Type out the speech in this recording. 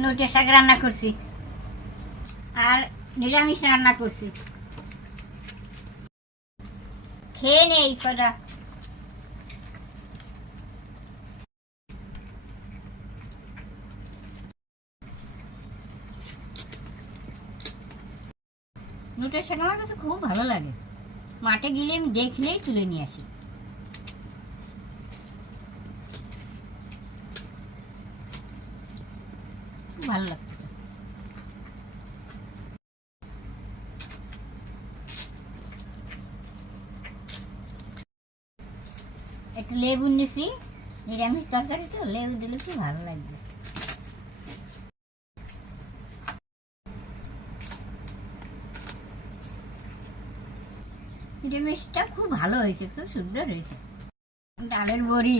নোটে শাক রান্না করছি আর নিরামিষ রান্না করছি। খেয়ে নেই কটা। নোটের শাক আমার কাছে খুব ভালো লাগে। মাঠে গেলে আমি দেখলেই তুলে নিয়ে আসি। খুব ভালো লাগছে। একটু লেবু নিছি, নিরামিষ তরকারি তো লেবু দিলে কি ভালো লাগবে। নিরামিষটা খুব ভালো হয়েছে, খুব সুন্দর হয়েছে। ডালের বড়ি